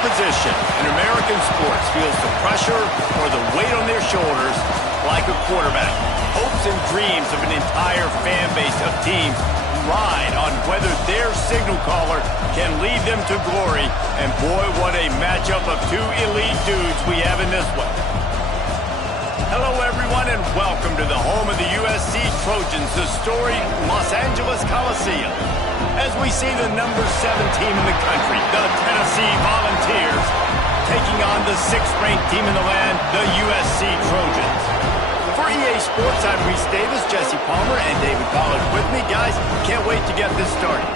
position in American sports feels the pressure or the weight on their shoulders like a quarterback. Hopes and dreams of an entire fan base of teams ride on whether their signal caller can lead them to glory. And boy, what a matchup of two elite dudes we have in this one. Hello, everyone, and welcome to the home of the USC Trojans, the storied Los Angeles Coliseum. As we see the number 7 team in the country, the Tennessee Volunteers, taking on the 6th-ranked team in the land, the USC Trojans. For EA Sports, I'm Reese Davis, Jesse Palmer, and David Pollard with me. Guys, can't wait to get this started.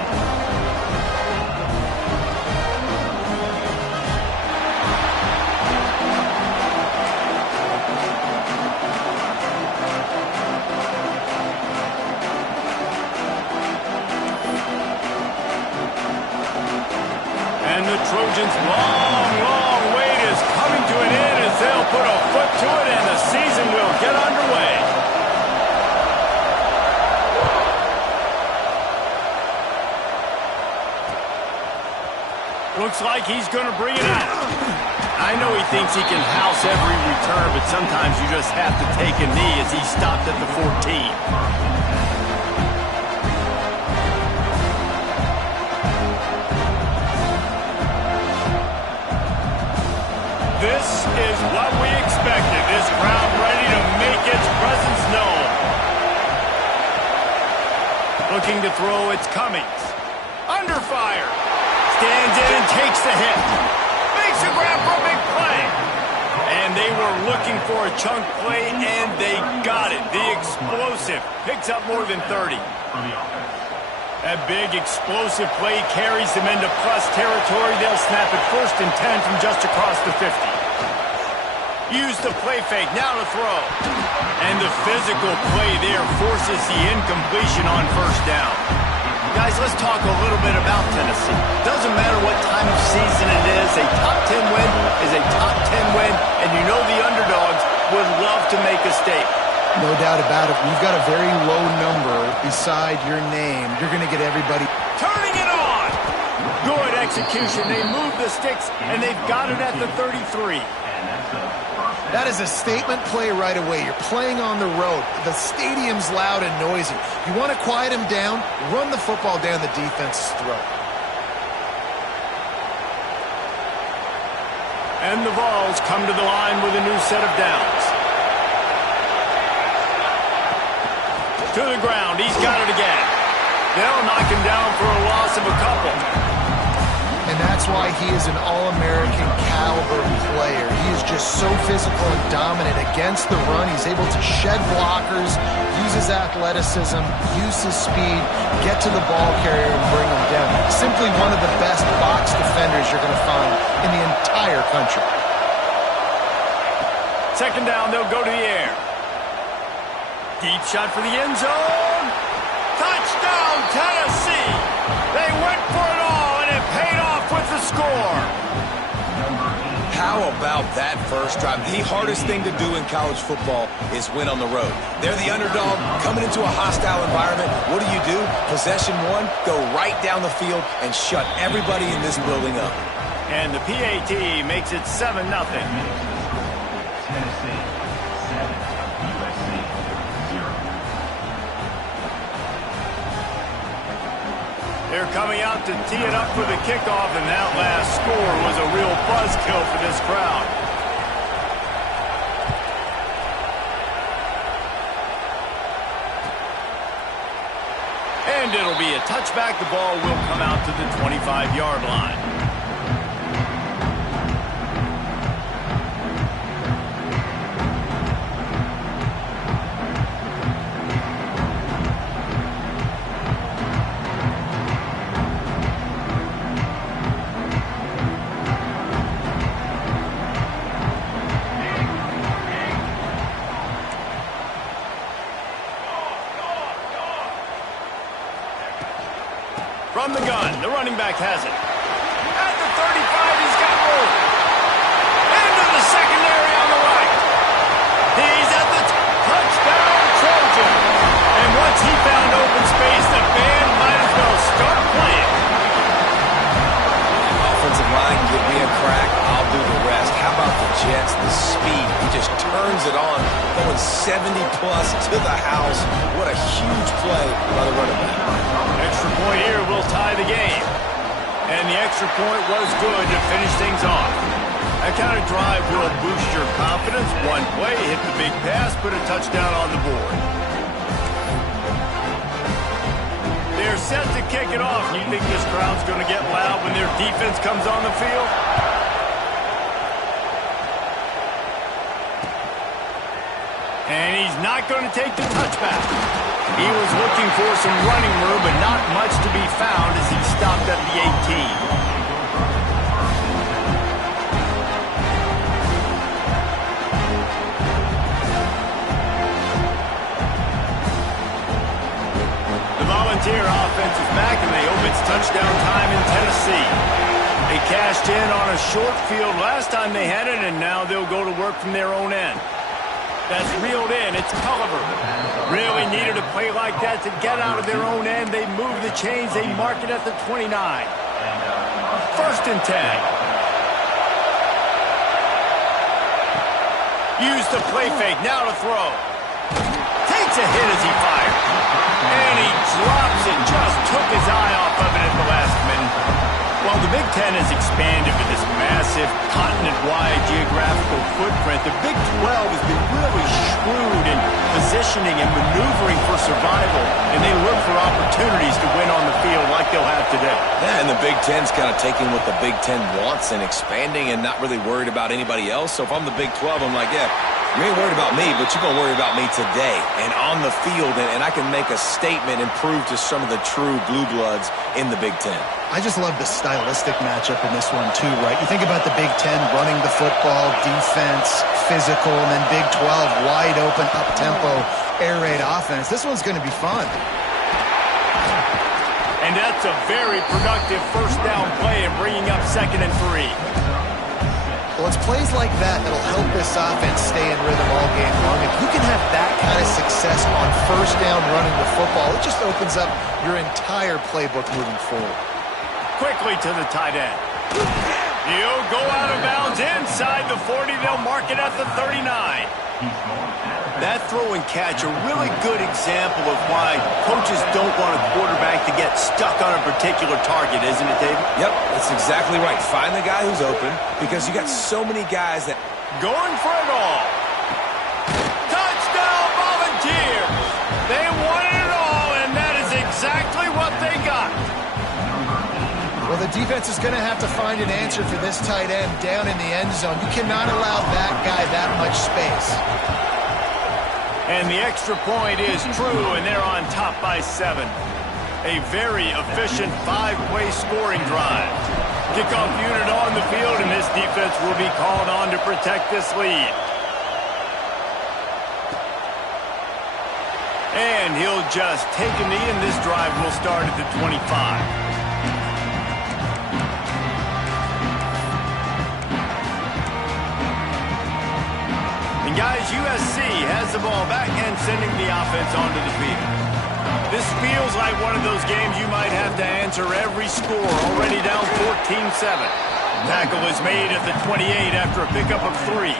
And the Trojans' long wait is coming to an end as they'll put a foot to it and the season will get underway. Looks like he's going to bring it out. I know he thinks he can house every return, but sometimes you just have to take a knee as he stopped at the 14. This is what we expected. This crowd ready to make its presence known. Looking to throw, it's Cummings. Under fire. Stands in and takes the hit. Makes a grab for a big play. And they were looking for a chunk play, and they got it. The explosive picks up more than 30. That big explosive play carries them into plus territory. They'll snap it 1st and 10 from just across the 50. Use the play fake, now to throw. And the physical play there forces the incompletion on 1st down. Guys, let's talk a little bit about Tennessee. Doesn't matter what time of season it is, a top 10 win is a top 10 win, and you know the underdogs would love to make a statement. No doubt about it. We've got a very low number beside your name. You're going to get everybody turning it on. Good execution. They move the sticks, and they've got it at the 33. That is a statement play right away. You're playing on the road. The stadium's loud and noisy. You want to quiet him down, run the football down the defense's throat. And the Vols come to the line with a new set of downs. To the ground, he's got it again. They'll knock him down for a loss of a couple. And that's why he is an All-American caliber player. He is just so physical and dominant against the run. He's able to shed blockers, use his athleticism, use his speed, get to the ball carrier and bring him down. Simply one of the best box defenders you're going to find in the entire country. 2nd down, they'll go to the air. Deep shot for the end zone. Touchdown, Tennessee. They went for it all, and it paid off with the score. How about that first drive? The hardest thing to do in college football is win on the road. They're the underdog coming into a hostile environment. What do? Possession 1, go right down the field and shut everybody in this building up. And the PAT makes it 7-0. Tennessee 7, USC 0. They're coming out to tee it up for the kickoff, and that last score was a real buzzkill for this crowd. And it'll be a touchback. The ball will come out to the 25-yard line. From the gun, the running back has it. At the 35, he's got room. Into the secondary on the right. He's at the touchdown, Trojan. And once he found open space, the band might as well start playing. Offensive line, give me a crack. jets, the speed. He just turns it on, going 70-plus to the house. What a huge play by the running back. Extra point here will tie the game. And the extra point was good to finish things off. That kind of drive will boost your confidence. One play, hit the big pass, put a touchdown on the board. They're set to kick it off. You think this crowd's going to get loud when their defense comes on the field? And he's not going to take the touchback. He was looking for some running room, but not much to be found as he stopped at the 18. Volunteer offense is back, and they hope it's touchdown time in Tennessee. They cashed in on a short field last time they had it, and now they'll go to work from their own end. That's reeled in. It's Culliver. Really needed a play like that to get out of their own end. They move the chains. They mark it at the 29. First and 10. Use the play fake. Now to throw. Takes a hit as he fires. And he drops it. Just took his eye off of it at the last minute. Well, the Big Ten has expanded with this massive continent-wide geographical footprint. The Big 12 has been really shrewd in positioning and maneuvering for survival, and they look for opportunities to win on the field like they'll have today. Yeah, and the Big Ten's kind of taking what the Big Ten wants and expanding and not really worried about anybody else. So if I'm the Big 12, I'm like, yeah, you ain't worried about me, but you're going to worry about me today and on the field, and I can make a statement and prove to some of the true blue bloods in the Big Ten. I just love the stylistic matchup in this one, too, right? You think about the Big Ten running the football, defense, physical, and then Big 12, wide open, up-tempo, air raid offense. This one's going to be fun. And that's a very productive first down play and bringing up 2nd and 3. Well, it's plays like that that'll help this offense stay in rhythm all game long. If you can have that kind of success on first down running the football, it just opens up your entire playbook moving forward. Quickly to the tight end. He'll go out of bounds inside the 40. They'll mark it at the 39. That throw and catch, a really good example of why coaches don't want a quarterback to get stuck on a particular target, isn't it, David? Yep, that's exactly right. Find the guy who's open because you got so many guys that... Going for it all. Touchdown, Volunteers! They wanted it all, and that is exactly what they got. Well, the defense is going to have to find an answer for this tight end down in the end zone. You cannot allow that guy that much space. And the extra point is true, and they're on top by 7. A very efficient 5-play scoring drive. Kickoff unit on the field, and this defense will be called on to protect this lead. And he'll just take a knee, and this drive will start at the 25. Guys, USC has the ball back and sending the offense onto the field. This feels like one of those games you might have to answer every score. Already down 14-7. Tackle is made at the 28 after a pickup of 3.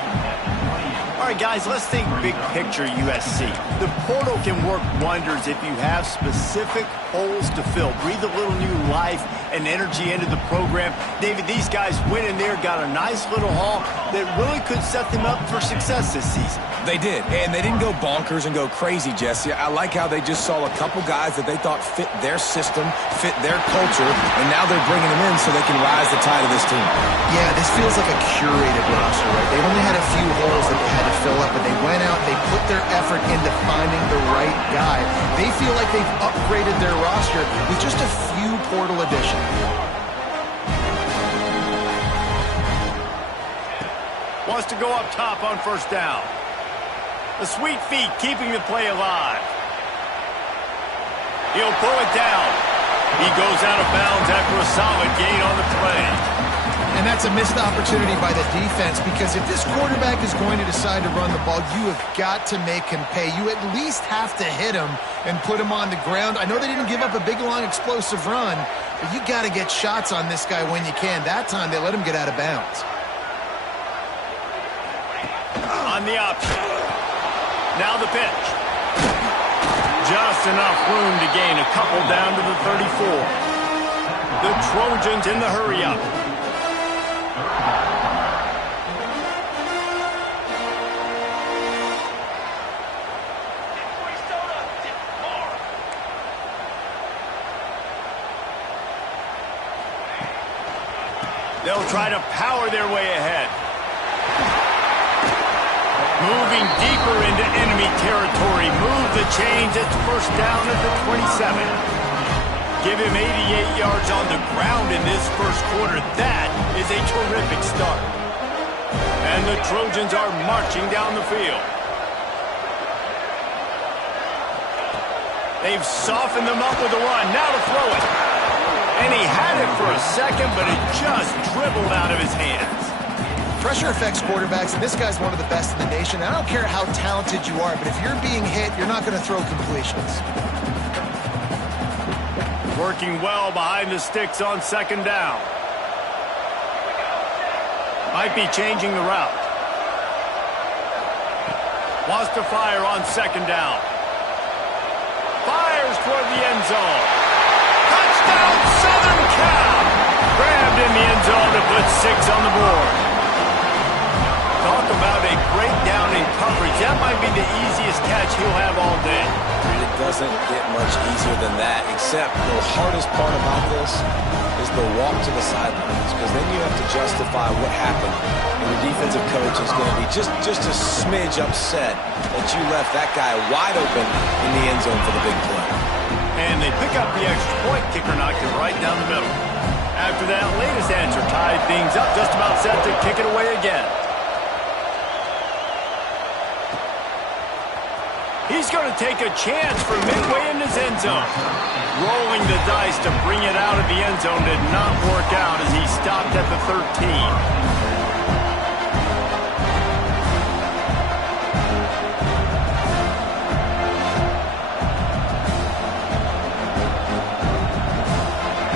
All right, guys, let's think big picture USC. The portal can work wonders if you have specific holes to fill. Breathe a little new life and energy into the program. David, these guys went in there, got a nice little haul that really could set them up for success this season. They did, and they didn't go bonkers and go crazy, Jesse. I like how they just saw a couple guys that they thought fit their system, fit their culture, and now they're bringing them in so they can rise the tide of this team. Yeah, this feels like a curated roster, right? They only had a few holes that they had to fill up, but they went out, they put their effort into finding the right guy. They feel like they've upgraded their roster with just a few portal additions. Wants to go up top on first down. The sweet feet keeping the play alive. He'll pull it down. He goes out of bounds after a solid gain on the play. And that's a missed opportunity by the defense, because if this quarterback is going to decide to run the ball, you have got to make him pay. You at least have to hit him and put him on the ground. I know they didn't give up a big, long, explosive run, but you got to get shots on this guy when you can. That time they let him get out of bounds. run the option. Now the pitch. Just enough room to gain a couple down to the 34. The Trojans in the hurry-up. They'll try to power their way ahead. Moving deeper into enemy territory. Move the chains. It's first down at the 27. Give him 88 yards on the ground in this first quarter. That is a terrific start. And the Trojans are marching down the field. They've softened them up with a run. Now to throw it. And he had it for a second, but it just dribbled out of his hands. Pressure affects quarterbacks, and this guy's one of the best in the nation. I don't care how talented you are, but if you're being hit, you're not going to throw completions. Working well behind the sticks on second down. Might be changing the route. Wants to fire on second down. Fires toward the end zone. Touchdown, Southern Cal! Grabbed in the end zone to put 6 on the board. Talk about a breakdown in coverage. That might be the easiest catch he'll have all day. It doesn't get much easier than that, except the hardest part about this is the walk to the sidelines, because then you have to justify what happened. And your defensive coach is going to be just a smidge upset that you left that guy wide open in the end zone for the big play. And they pick up the extra point. Kicker knocked it right down the middle. After that latest answer tied things up, just about set to kick it away again. He's going to take a chance from midway in his end zone. Rolling the dice to bring it out of the end zone did not work out as he stopped at the 13.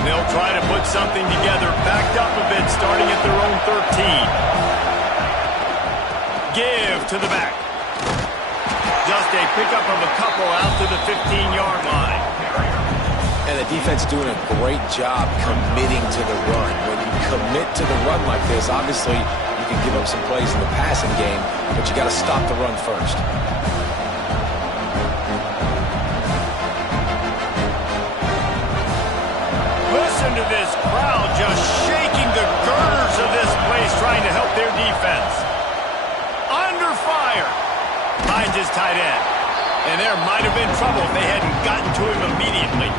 They'll try to put something together, backed up a bit, starting at their own 13. Give to the back. Just a pickup of a couple out to the 15-yard line. And the defense doing a great job committing to the run. When you commit to the run like this, obviously you can give up some plays in the passing game, but you got to stop the run first. Listen to this crowd just shaking the girders of this place, trying to help their defense. Under fire. Finds his tight end. And there might have been trouble if they hadn't gotten to him immediately.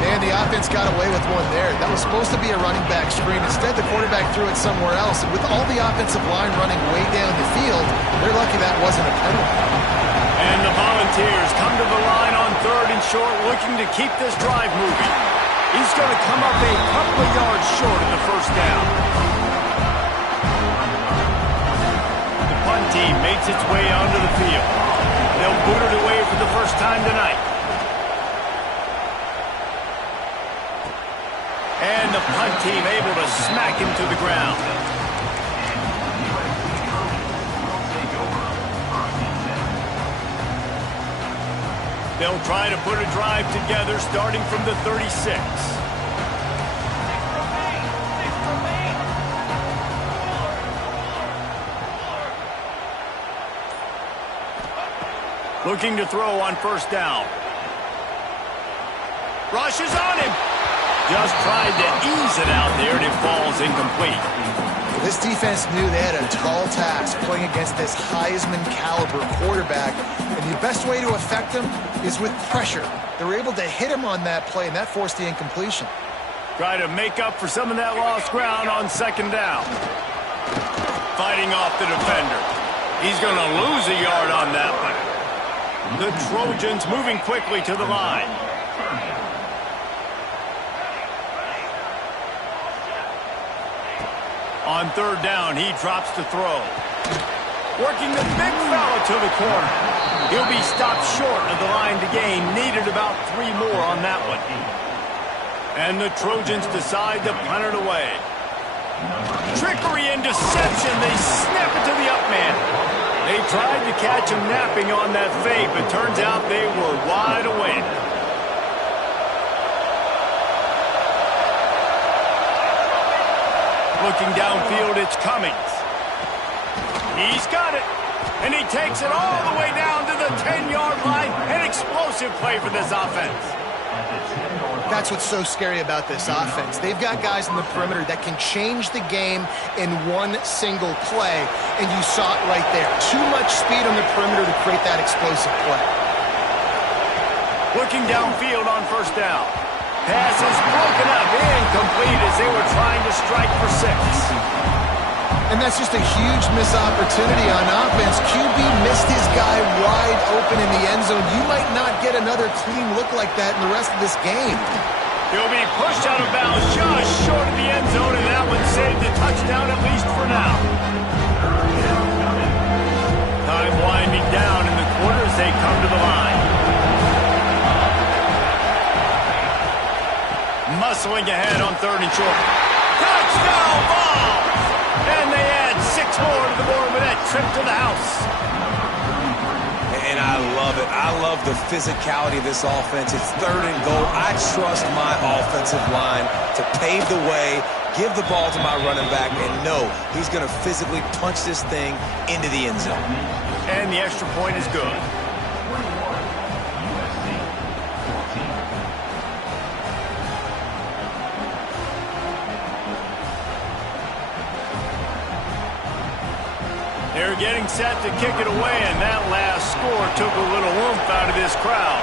Man, the offense got away with one there. That was supposed to be a running back screen. Instead, the quarterback threw it somewhere else. And with all the offensive line running way down the field, they're lucky that wasn't a penalty. And the Volunteers come to the line on 3rd and short, looking to keep this drive moving. He's going to come up a couple of yards short of the first down. The punt team makes its way onto the field. They'll boot it away for the first time tonight. And the punt team able to smack him to the ground. They'll try to put a drive together starting from the 36. Looking to throw on first down. Rushes on him. Just tried to ease it out there, and it falls incomplete. This defense knew they had a tall task playing against this Heisman-caliber quarterback, and the best way to affect him is with pressure. They were able to hit him on that play, and that forced the incompletion. Try to make up for some of that lost ground on second down. Fighting off the defender. He's going to lose a yard on that one. The Trojans moving quickly to the line. On third down, he drops to throw. Working the big fella to the corner. He'll be stopped short of the line to gain. Needed about 3 more on that one. And the Trojans decide to punt it away. Trickery and deception. They snap it to the up man. They tried to catch him napping on that fade, but turns out they were wide awake. Looking downfield, it's Cummings. He's got it. And he takes it all the way down to the 10-yard line. An explosive play for this offense. That's what's so scary about this offense. They've got guys in the perimeter that can change the game in one single play, and you saw it right there. Too much speed on the perimeter to create that explosive play. Looking downfield on first down. Pass is broken up, incomplete as they were trying to strike for 6. And that's just a huge missed opportunity on offense. QB missed his guy wide open in the end zone. You might not get another clean look like that in the rest of this game. He'll be pushed out of bounds just short of the end zone, and that one saved a touchdown at least for now. Time winding down in the quarter as they come to the line. Muscling ahead on 3rd and short. Touchdown ball! And they add 6 more to the board with that trip to the house. And I love it. I love the physicality of this offense. It's 3rd and goal. I trust my offensive line to pave the way, give the ball to my running back, and know he's going to physically punch this thing into the end zone. And the extra point is good. They're getting set to kick it away, and that last score took a little oomph out of this crowd.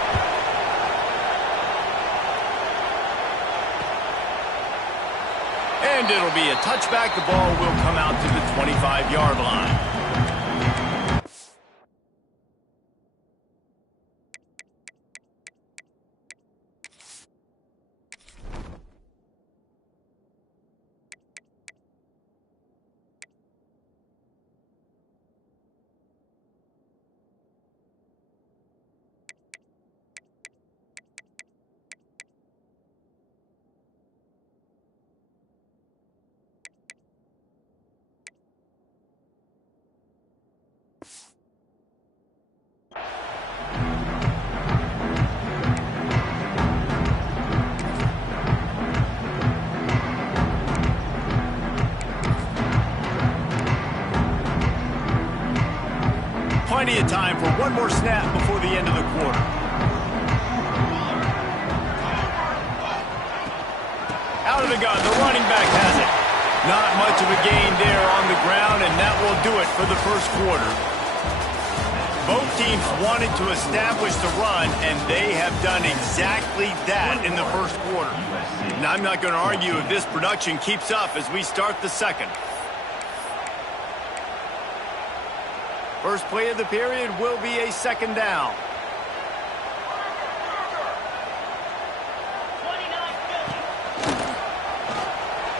And it'll be a touchback. The ball will come out to the 25-yard line. Plenty of time for one more snap before the end of the quarter. Out of the gun, the running back has it. Not much of a gain there on the ground, and that will do it for the first quarter. Both teams wanted to establish the run, and they have done exactly that in the first quarter. And I'm not going to argue if this production keeps up as we start the second. First play of the period will be a 2nd down.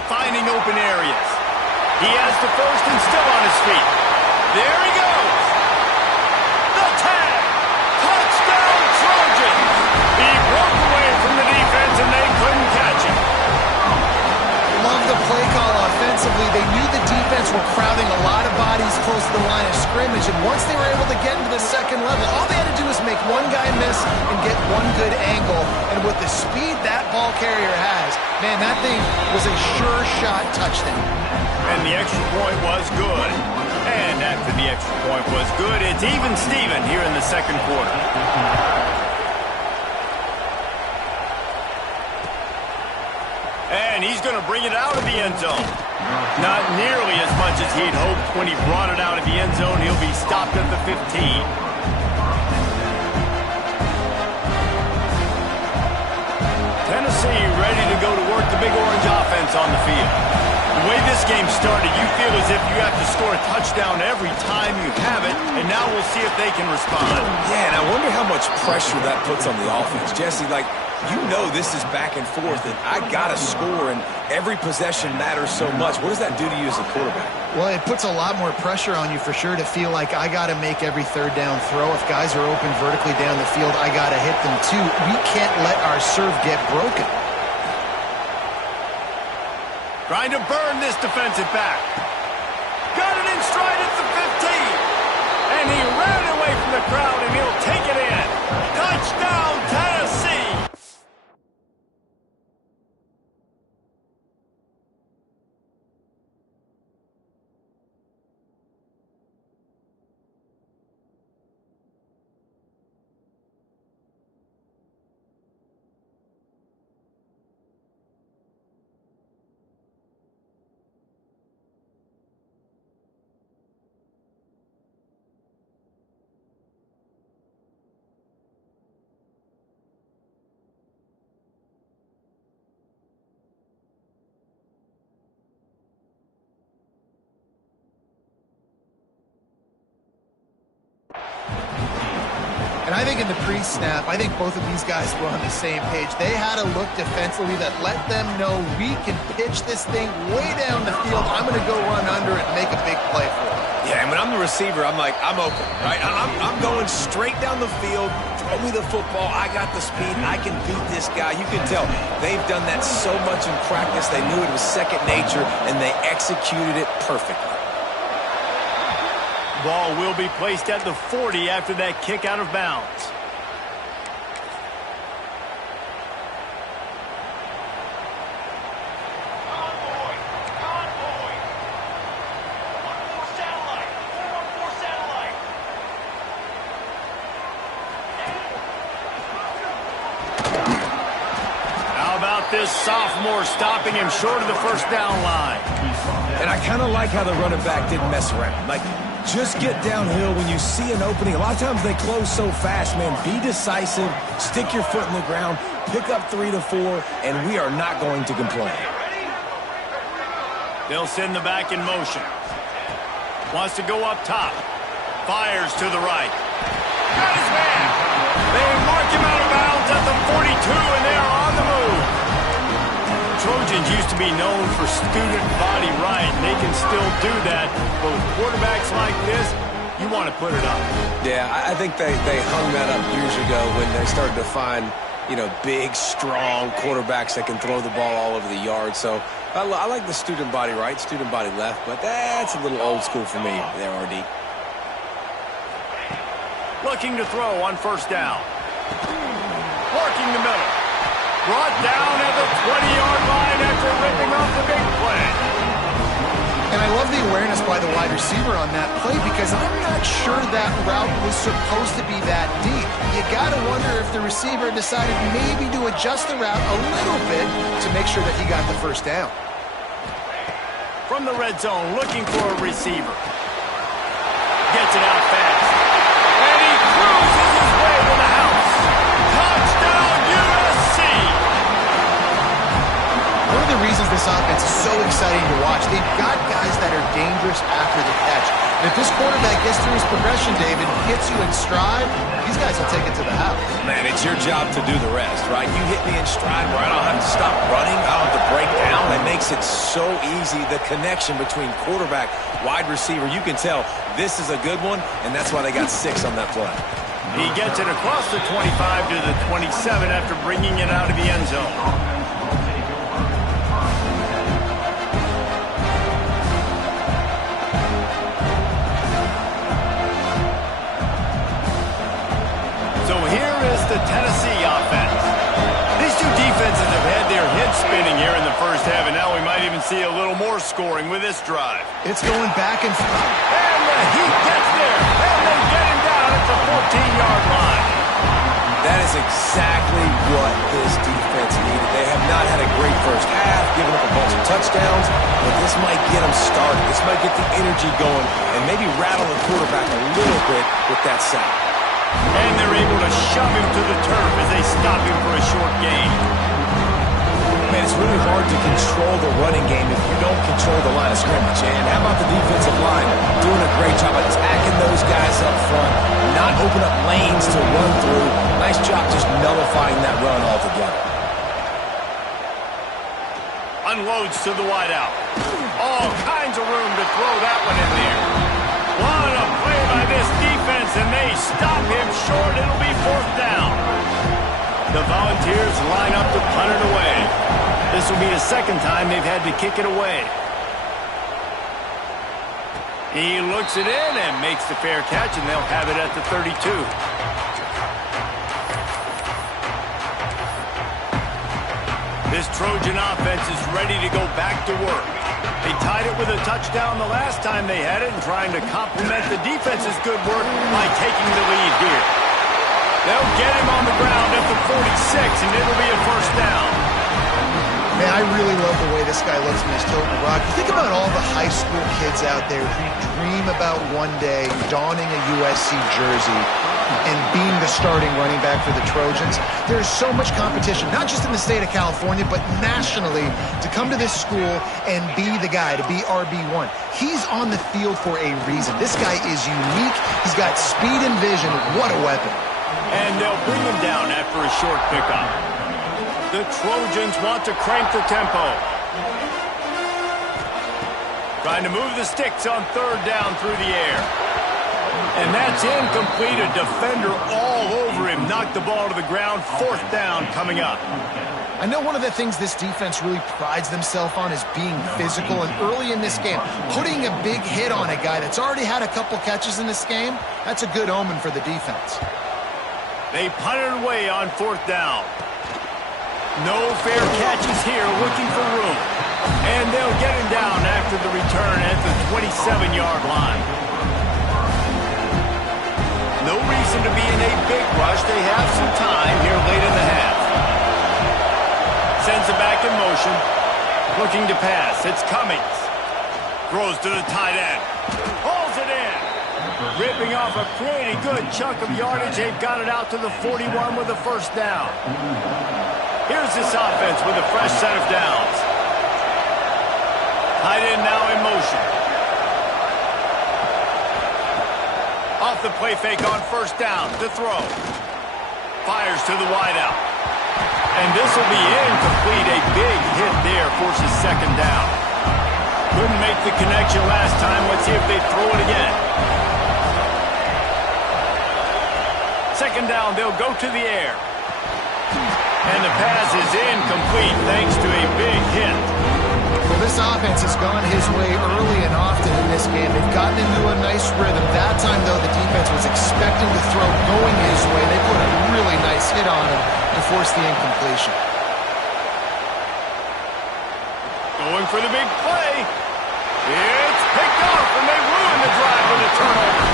Finding open areas. He has the first and still on his feet. There he goes. The tag. Touchdown Trojans. He broke away from the defense and they couldn't catch him. Love the play call offensively. They knew the defense were crowding a lot of bodies close to the line of scrimmage, and once they were able to get into the second level, all they had to do was make one guy miss and get one good angle. And with the speed that ball carrier has, man, that thing was a sure shot touchdown. And the extra point was good. And after the extra point was good, it's even Steven here in the second quarter. And he's going to bring it out of the end zone. Not nearly as much as he'd hoped when he brought it out of the end zone. He'll be stopped at the 15. Tennessee ready to go to work the Big Orange offense on the field. The way this game started, you feel as if you have to score a touchdown every time you have it, and now we'll see if they can respond. Yeah, and I wonder how much pressure that puts on the offense. Jesse, like, you know this is back and forth, and I got to score, and every possession matters so much. What does that do to you as a quarterback? Well, it puts a lot more pressure on you for sure to feel like I got to make every 3rd down throw. If guys are open vertically down the field, I got to hit them too. We can't let our serve get broken. Trying to burn this defensive back. Got it in stride at the 15. And he ran away from the crowd, and he'll take it in. Touchdown, Tennessee! And I think in the pre-snap, I think both of these guys were on the same page. They had a look defensively that let them know we can pitch this thing way down the field. I'm going to go run under it and make a big play for it. Yeah, and when I'm the receiver, I'm like, I'm open, right? I'm going straight down the field. Throw me the football. I got the speed. I can beat this guy. You can tell they've done that so much in practice. They knew it was second nature, and they executed it perfectly. Ball will be placed at the 40 after that kick out of bounds. How about this sophomore stopping him short of the first down line? And I kind of like how the running back didn't mess around. Like, just get downhill when you see an opening. A lot of times they close so fast, man. Be decisive, stick your foot in the ground, pick up 3 to 4, and we are not going to complain. They'll send the back in motion. Wants to go up top. Fires to the right. Got his man. They mark him out of bounds at the 42, and they are on the move. Trojans used to be known for student body right. They can still do that, but with quarterbacks like this, you want to put it up. Yeah, I think they hung that up years ago when they started to find, you know, big, strong quarterbacks that can throw the ball all over the yard. So I like the student body right, student body left, but that's a little old school for me there, RD. Looking to throw on first down. Working the middle. Brought down at the 20-yard line after ripping off the big play. And I love the awareness by the wide receiver on that play because I'm not sure that route was supposed to be that deep. You got to wonder if the receiver decided maybe to adjust the route a little bit to make sure that he got the first down. From the red zone, looking for a receiver. Gets it out fast. And he cruises his way to the house. Touchdown, USC! One of the reasons this offense is so exciting to watch, they've got guys that are dangerous after the catch. And if this quarterback gets through his progression, David, hits you in stride, these guys will take it to the house. Man, it's your job to do the rest, right? You hit me in stride where I don't have to stop running. I don't have to break down. It makes it so easy. The connection between quarterback, wide receiver, you can tell this is a good one, and that's why they got 6 on that play. He gets it across the 25 to the 27 after bringing it out of the end zone. The Tennessee offense. These two defenses have had their heads spinning here in the first half, and now we might even see a little more scoring with this drive. It's going back and forth. And the Heat gets there, and they get him down at the 14-yard line. That is exactly what this defense needed. They have not had a great first half, giving up a bunch of touchdowns, but this might get them started. This might get the energy going and maybe rattle the quarterback a little bit with that sack. And they're able to shove him to the turf as they stop him for a short gain. Man, it's really hard to control the running game if you don't control the line of scrimmage. And how about the defensive line doing a great job attacking those guys up front, not open up lanes to run through. Nice job just nullifying that run altogether. Unloads to the wideout. All kinds of room to throw that one in there. What a play by this defense, and they stop him short. It'll be fourth down. The Volunteers line up to punt it away. This will be the second time they've had to kick it away. He looks it in and makes the fair catch, and they'll have it at the 32. This Trojan offense is ready to go back to work. They tied it with a touchdown the last time they had it and trying to complement the defense's good work by taking the lead here. They'll get him on the ground at the 46, and it'll be a first down. Man, I really love the way this guy looks when he's toting the rock. You think about all the high school kids out there who dream about one day donning a USC jersey and being the starting running back for the Trojans. There's so much competition, not just in the state of California, but nationally, to come to this school and be the guy, to be RB1. He's on the field for a reason. This guy is unique. He's got speed and vision. What a weapon. And they'll bring him down after a short pickup. The Trojans want to crank the tempo. Trying to move the sticks on third down through the air. And that's incomplete. A defender all over him. Knocked the ball to the ground. Fourth down coming up. I know one of the things this defense really prides themselves on is being physical. And early in this game, putting a big hit on a guy that's already had a couple catches in this game, that's a good omen for the defense. They punted away on fourth down. No fair catches here, looking for room. And they'll get him down after the return at the 27-yard line. No reason to be in a big rush. They have some time here late in the half. Sends it back in motion. Looking to pass. It's Cummings. Throws to the tight end. Pulls it in. Ripping off a pretty good chunk of yardage. They've got it out to the 41 with a first down. Here's this offense with a fresh set of downs. Tight end now in motion. Off the play fake on first down to throw. Fires to the wideout. And this will be incomplete. A big hit there forces second down. Couldn't make the connection last time. Let's see if they throw it again. Second down, they'll go to the air. And the pass is incomplete thanks to a big hit. Well, this offense has gone his way early and often in this game. They've gotten into a nice rhythm. That time, though, the defense was expecting the throw going his way. They put a really nice hit on him to force the incompletion. Going for the big play. It's picked off, and they ruin the drive with a turnover.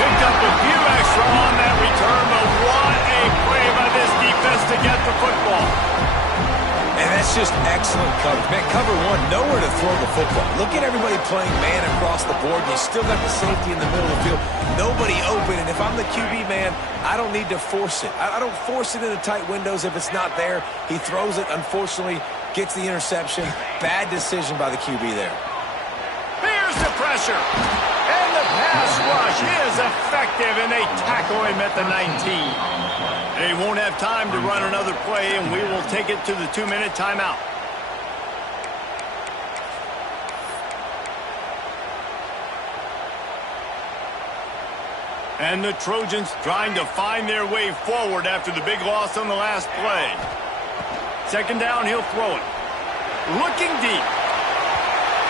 Picked up a few extra on that return, but what a play by this defense to get the football. And that's just excellent coverage. Man, cover one, nowhere to throw the football. Look at everybody playing man across the board. You still got the safety in the middle of the field. Nobody open, and if I'm the QB, man, I don't need to force it. I don't force it into tight windows if it's not there. He throws it, unfortunately, gets the interception. Bad decision by the QB there. Here's the pressure. And the pass rush is effective, and they tackle him at the 19. They won't have time to run another play, and we will take it to the 2-minute timeout. And the Trojans trying to find their way forward after the big loss on the last play. Second down, he'll throw it. Looking deep.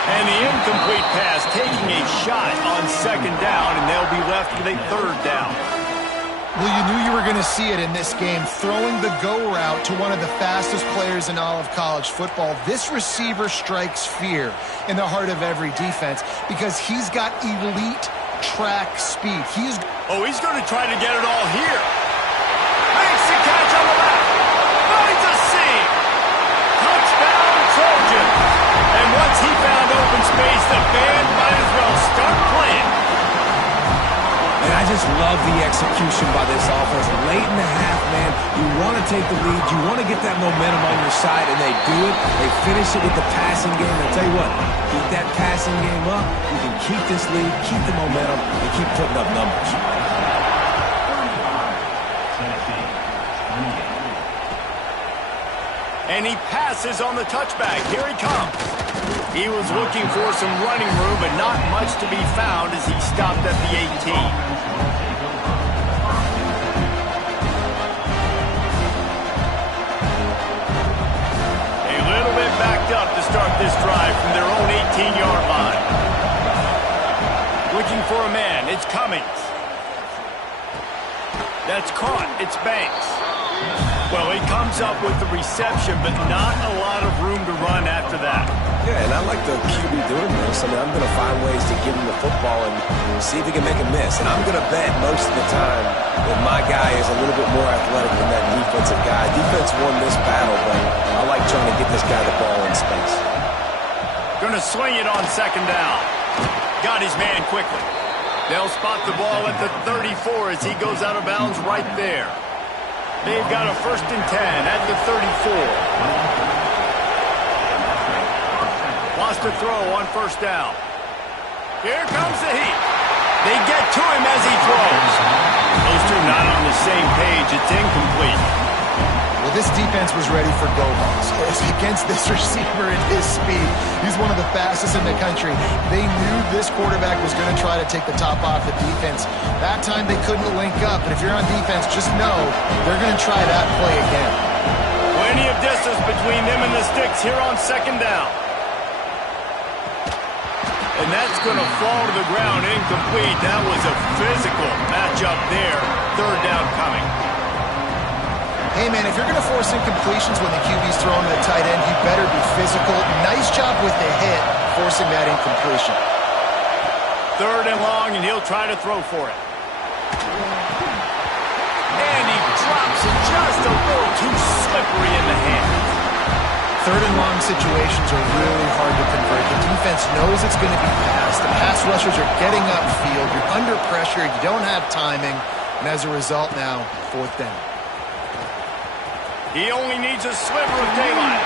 And the incomplete pass taking a shot on second down, and they'll be left with a third down. Well, you knew you were going to see it in this game, throwing the go route to one of the fastest players in all of college football. This receiver strikes fear in the heart of every defense because he's got elite track speed. He's going to try to get it all here. Makes the catch on the left. Finds a seam. Touchdown, Trojan. And once he found open space, the band might as well start playing. And I just love the execution by this offense. Late in the half, man, you want to take the lead. You want to get that momentum on your side, and they do it. They finish it with the passing game. I'll tell you what, keep that passing game up. You can keep this lead, keep the momentum, and keep putting up numbers. And he passes on the touchback. Here he comes. He was looking for some running room, but not much to be found as he stopped at the 18. A little bit this drive from their own 18-yard line. Looking for a man. It's Cummings. That's caught. It's Banks. Well, he comes up with the reception, but not a lot of room to run after that. Yeah, and I like the QB doing this. I mean, I'm going to find ways to give him the football and see if he can make a miss. And I'm going to bet most of the time that my guy is a little bit more athletic than that defensive guy. Defense won this battle, but I like trying to get this guy the ball in space. Going to swing it on second down. Got his man quickly. They'll spot the ball at the 34 as he goes out of bounds right there. They've got a 1st and 10 at the 34. Lost a throw on 1st down. Here comes the heat. They get to him as he throws. Those two not on the same page. It's incomplete. Well, this defense was ready for go-balls. Against this receiver at his speed, he's one of the fastest in the country. They knew this quarterback was going to try to take the top off the defense. That time they couldn't link up, and if you're on defense, just know they're going to try that play again. Plenty of distance between them and the sticks here on 2nd down. And that's going to fall to the ground incomplete. That was a physical matchup there. 3rd down coming. Hey, man, if you're going to force incompletions when the QB's throwing to the tight end, you better be physical. Nice job with the hit, forcing that incompletion. 3rd and long, and he'll try to throw for it. And he drops it just a little too slippery in the hand. 3rd and long situations are really hard to convert. The defense knows it's going to be passed. The pass rushers are getting upfield. You're under pressure. You don't have timing. And as a result now, 4th down. He only needs a sliver of daylight.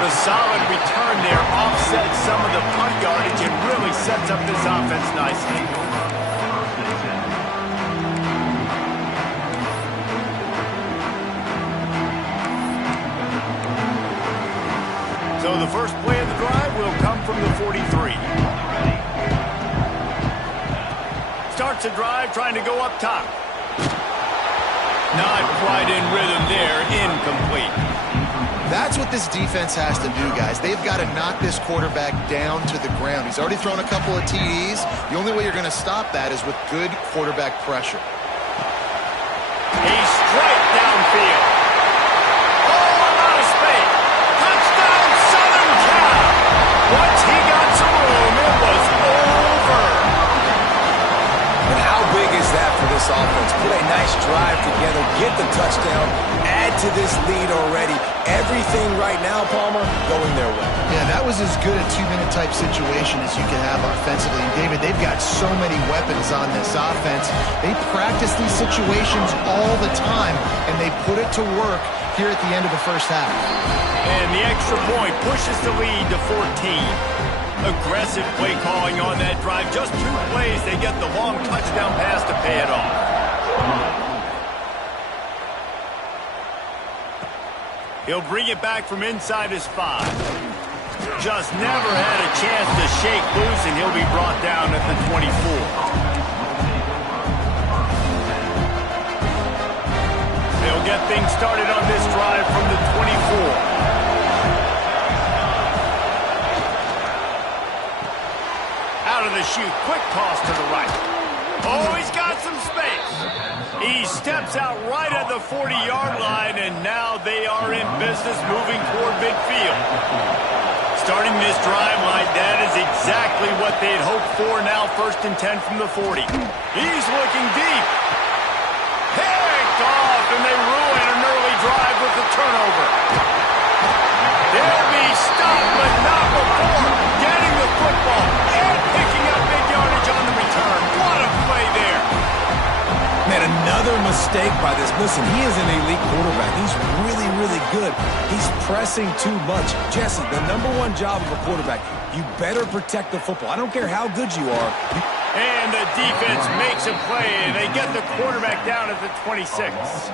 The solid return there offsets some of the punt yardage and really sets up this offense nicely. So the first play of the drive will come from the 43. Starts a drive trying to go up top. Not quite in rhythm there, incomplete. That's what this defense has to do, guys. They've got to knock this quarterback down to the ground. He's already thrown a couple of TDs. The only way you're going to stop that is with good quarterback pressure. He's straight downfield. Oh, a lot of space. Touchdown, Southern Cal. Once he got some room, it was over. And how big is that for this offense? Put a nice drive together, get the touchdown, add to this lead already. Everything right now, Palmer, going their way. Yeah, that was as good a 2-minute type situation as you can have offensively. And David, they've got so many weapons on this offense. They practice these situations all the time, and they put it to work here at the end of the first half. And the extra point pushes the lead to 14. Aggressive play calling on that drive. Just 2 plays, they get the long touchdown pass to pay it off. He'll bring it back from inside his 5. Just never had a chance to shake loose, and he'll be brought down at the 24. They'll get things started on this drive from the 24. Out of the chute, quick toss to the right. Oh, he's got some space. He steps out right at the 40-yard line, and now they are in business moving toward midfield. Starting this drive like that is exactly what they'd hoped for. Now 1st and 10 from the 40. He's looking deep. Picked off, and they ruin an early drive with the turnover. They'll be stopped, but not before getting the football and picking up big yardage on the return. What a play there. Man, another mistake by this. Listen, he is an elite quarterback. He's really, really good. He's pressing too much. Jesse, the #1 job of a quarterback, you better protect the football. I don't care how good you are. And the defense makes a play, and they get the quarterback down at the 26.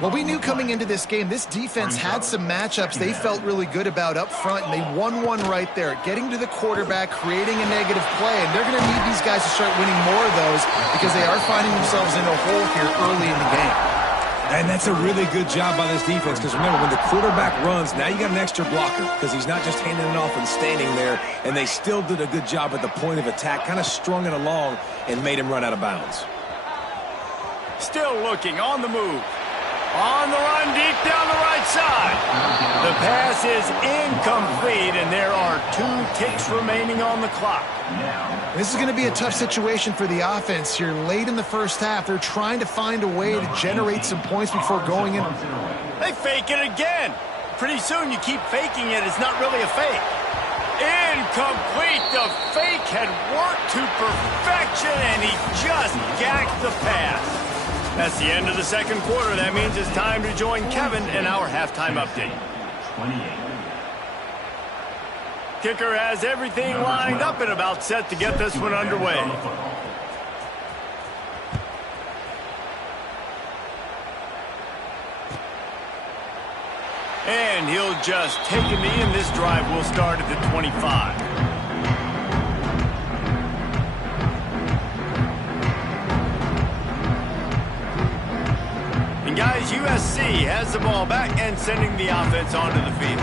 Well, we knew coming into this game, this defense had some matchups they felt really good about up front, and they won one right there, getting to the quarterback, creating a negative play, and they're going to need these guys to start winning more of those because they are finding themselves in a hole here early in the game. And that's a really good job by this defense because remember, when the quarterback runs, now you got an extra blocker because he's not just handing it off and standing there, and they still did a good job at the point of attack, kind of strung it along and made him run out of bounds. Still looking on the move. On the run, deep down the right side. The pass is incomplete, and there are 2 ticks remaining on the clock. This is going to be a tough situation for the offense here. Late in the first half, they're trying to find a way to generate some points before going in. They fake it again. Pretty soon you keep faking it. It's not really a fake. Incomplete. The fake had worked to perfection, and he just gacked the pass. That's the end of the second quarter. That means it's time to join Kevin in our halftime update. 28. Kicker has everything lined up and about set to get this one underway. And he'll just take a knee, and this drive will start at the 25. Guys, USC has the ball back and sending the offense onto the field.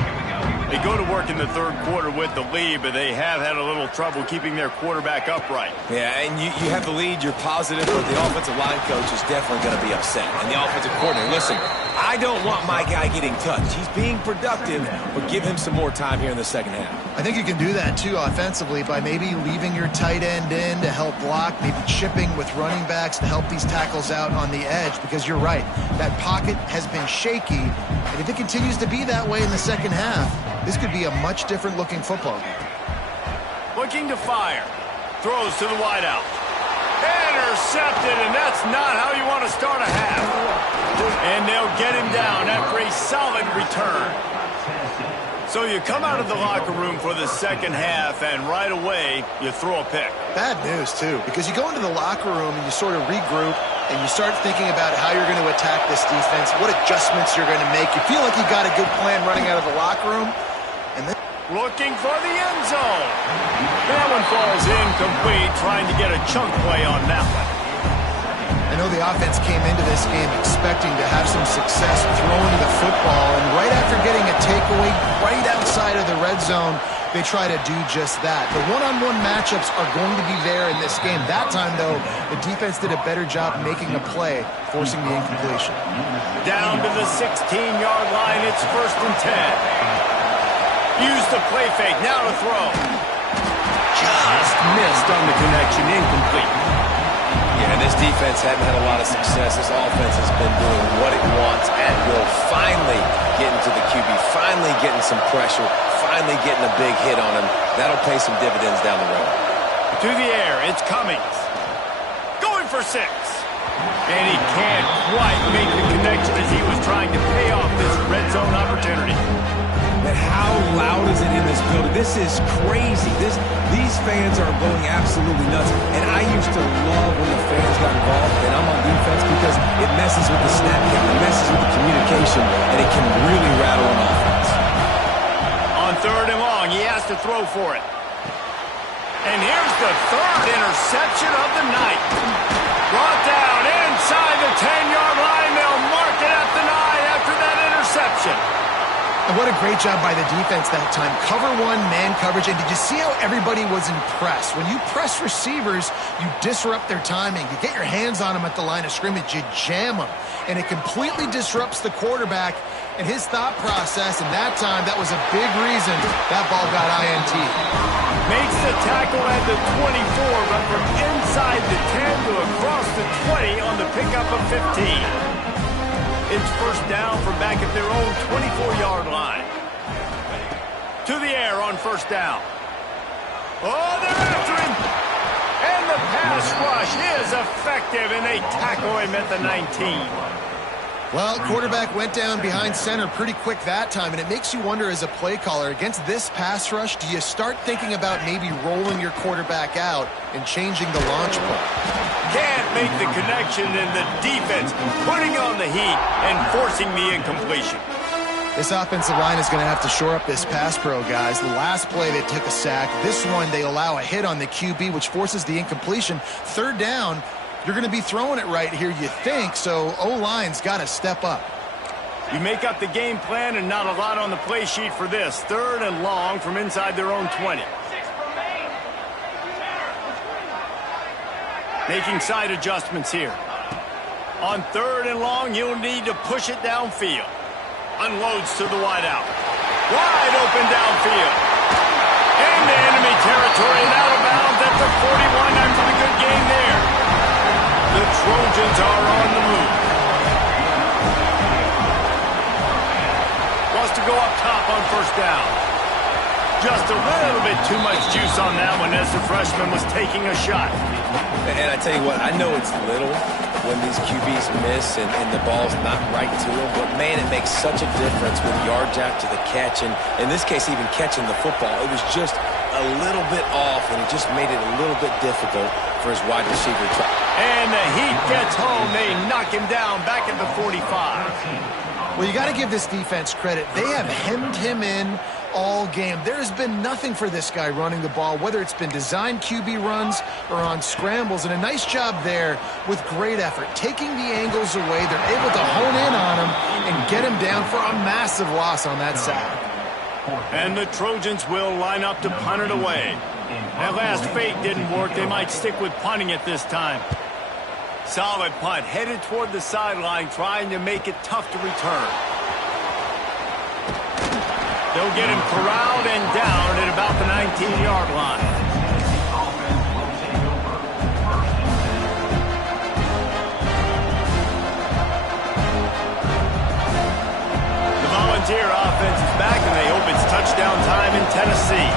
They go to work in the third quarter with the lead, but they have had a little trouble keeping their quarterback upright. Yeah, and you have the lead, you're positive, but the offensive line coach is definitely going to be upset. And the offensive coordinator, listen, I don't want my guy getting touched. He's being productive, but give him some more time here in the second half. I think you can do that, too, offensively, by maybe leaving your tight end in to help block, maybe chipping with running backs to help these tackles out on the edge, because you're right, that pocket has been shaky, and if it continues to be that way in the second half, this could be a much different-looking football game. Looking to fire. Throws to the wideout. Intercepted, and that's not how you want to start a half. And they'll get him down after a solid return. So you come out of the locker room for the second half, and right away, you throw a pick. Bad news, too, because you go into the locker room and you sort of regroup, and you start thinking about how you're going to attack this defense, what adjustments you're going to make. You feel like you got a good plan running out of the locker room, and then looking for the end zone. That one falls incomplete, trying to get a chunk play on that one. I know the offense came into this game expecting to have some success throwing the football, and right after getting a takeaway right outside of the red zone, they try to do just that. The one-on-one matchups are going to be there in this game. That time, though, the defense did a better job making a play, forcing the incompletion. Down to the 16-yard line, it's 1st and 10. Use the play fake, now to throw. Just missed on the connection, incomplete. Yeah, this defense hadn't had a lot of success. This offense has been doing what it wants at will. Finally getting to the QB, finally getting some pressure, finally getting a big hit on him. That'll pay some dividends down the road. To the air, it's Cummings. Going for 6. And he can't quite make the connection as he was trying to pay off this red zone opportunity. But how loud is it in this building? This is crazy. These fans are going absolutely nuts. And I used to love when the fans got involved, and I'm on defense, because it messes with the snap count, it messes with the communication, and it can really rattle an offense. On 3rd and long, he has to throw for it. And here's the 3rd interception of the night. Brought down inside the 10-yard line. They'll mark it at the 9 after that interception. And what a great job by the defense that time. Cover 1, man coverage. And did you see how everybody was impressed? When you press receivers, you disrupt their timing. You get your hands on them at the line of scrimmage. You jam them. And it completely disrupts the quarterback and his thought process. And that time, that was a big reason that ball got INT. Makes the tackle at the 24, but from inside the 10 to across the 20 on the pickup of 15. It's 1st down from back at their own 24-yard line. To the air on 1st down. Oh, they're after him. And the pass rush is effective, and they tackle him at the 19. Well, quarterback went down behind center pretty quick that time, and it makes you wonder as a play caller, against this pass rush, do you start thinking about maybe rolling your quarterback out and changing the launch point? Can't make the connection, and the defense putting on the heat and forcing the incompletion. This offensive line is going to have to shore up this pass pro, guys. The last play they took a sack. This one they allow a hit on the QB, which forces the incompletion. 3rd down, You're going to be throwing it right here, you think, so O-line's got to step up. You make up the game plan and not a lot on the play sheet for this. 3rd and long from inside their own 20. Making side adjustments here. On 3rd and long, you'll need to push it downfield. Unloads to the wideout. Wide open downfield. Into enemy territory and out of bounds at the 41 after the good gain there. The Trojans are on the move. Wants to go up top on 1st down. Just a little bit too much juice on that one as the freshman was taking a shot. And I tell you what, I know it's little when these QBs miss and the ball's not right to them, but man, it makes such a difference with yards after the catch, and in this case, even catching the football. It was just a little bit off, and it just made it a little bit difficult for his wide receiver. And the heat gets home. They knock him down back at the 45. Well, you got to give this defense credit. They have hemmed him in all game. There has been nothing for this guy running the ball, whether it's been designed QB runs or on scrambles, and a nice job there with great effort. Taking the angles away, they're able to hone in on him and get him down for a massive loss on that sack. And the Trojans will line up to punt it away. That last fake didn't work. They might stick with punting it this time. Solid punt, headed toward the sideline, trying to make it tough to return. They'll get him corralled and down at about the 19-yard line. The Volunteer offense is back, and they hope it's touchdown time in Tennessee.